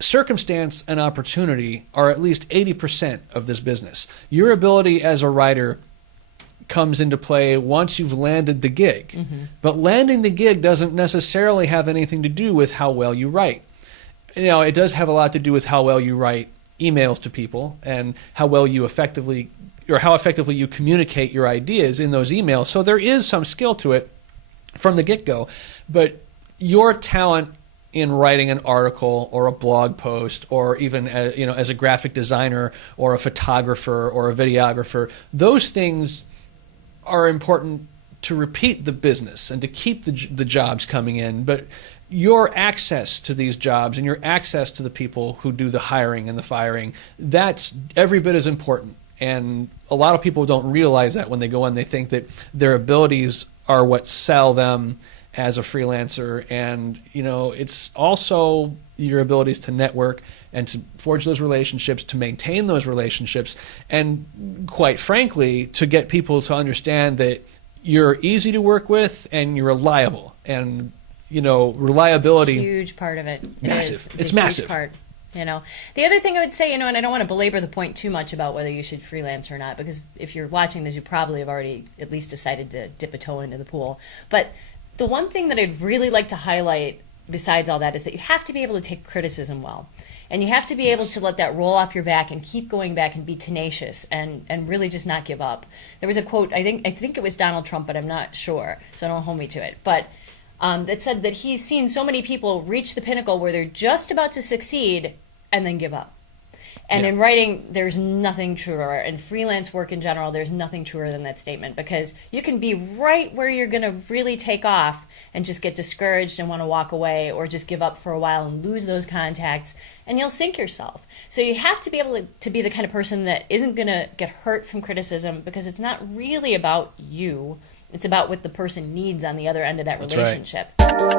circumstance and opportunity are at least 80% of this business. Your ability as a writer comes into play once you've landed the gig. Mm-hmm. But landing the gig doesn't necessarily have anything to do with how well you write. It does have a lot to do with how well you write emails to people and how effectively you communicate your ideas in those emails. So there is some skill to it from the get-go. But your talent in writing an article or a blog post, or even as a graphic designer or a photographer or a videographer, those things are important to repeat the business and to keep the jobs coming in. But your access to these jobs and your access to the people who do the hiring and the firing, that's every bit as important. And a lot of people don't realize that when they go in. They think that their abilities are what sell them as a freelancer, and it's also your abilities to network and to forge those relationships, to maintain those relationships, and quite frankly, to get people to understand that you're easy to work with and you're reliable. And reliability, it's a huge part of it. Massive. It's a massive huge part. The other thing I would say, and I don't want to belabor the point too much about whether you should freelance or not, because if you're watching this, you probably have already at least decided to dip a toe into the pool. But the one thing that I'd really like to highlight besides all that is that you have to be able to take criticism well. And you have to be able to let that roll off your back and keep going back and be tenacious and really just not give up. There was a quote, I think it was Donald Trump, but I'm not sure, so don't hold me to it. But that said that he's seen so many people reach the pinnacle where they're just about to succeed and then give up. And in writing, there's nothing truer. In freelance work in general, there's nothing truer than that statement, because you can be right where you're going to really take off and just get discouraged and want to walk away, or just give up for a while and lose those contacts, and you'll sink yourself. So you have to be able to be the kind of person that isn't going to get hurt from criticism, because it's not really about you. It's about what the person needs on the other end of that relationship. That's right.